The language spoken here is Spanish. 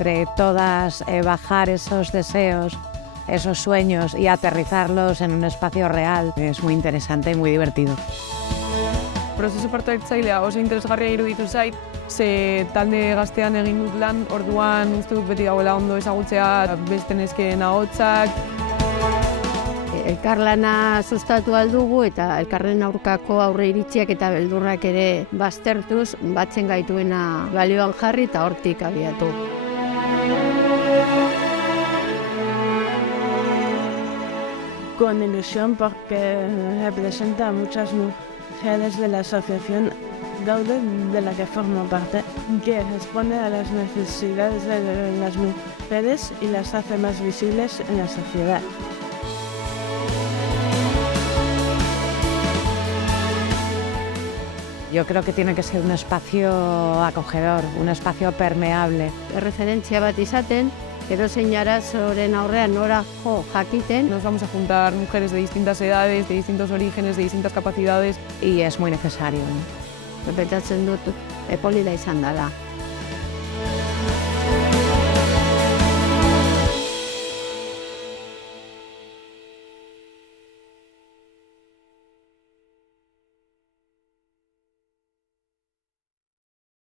entre todas bajar esos deseos, esos sueños y aterrizarlos en un espacio real. Es muy interesante y muy divertido. Prozesu parte hartzailea oso interesgarria iruditu zait, ze talde gaztean egin dut lan, orduan uste dut beti dagoela ondo ezagutzea beste neskeen ahotsak. Elkarlana sustatu aldugu eta elkarren aurkako aurre iritziak eta beldurrak ere baztertuz, batzen gaituena balioan jarri eta hortik abiatu. Con ilusión porque representa a muchas mujeres de la asociación Gaude, de la que formo parte, que responde a las necesidades de las mujeres y las hace más visibles en la sociedad. Yo creo que tiene que ser un espacio acogedor, un espacio permeable. Referentzia bat izaten, edozein arazoren aurrean nora jo jakiten. Nos vamos a juntar mujeres de distintas edades, de distintos orígenes, de distintas capacidades. Y es muy necesario, ¿no? Pentsatzen dut polita izan dela.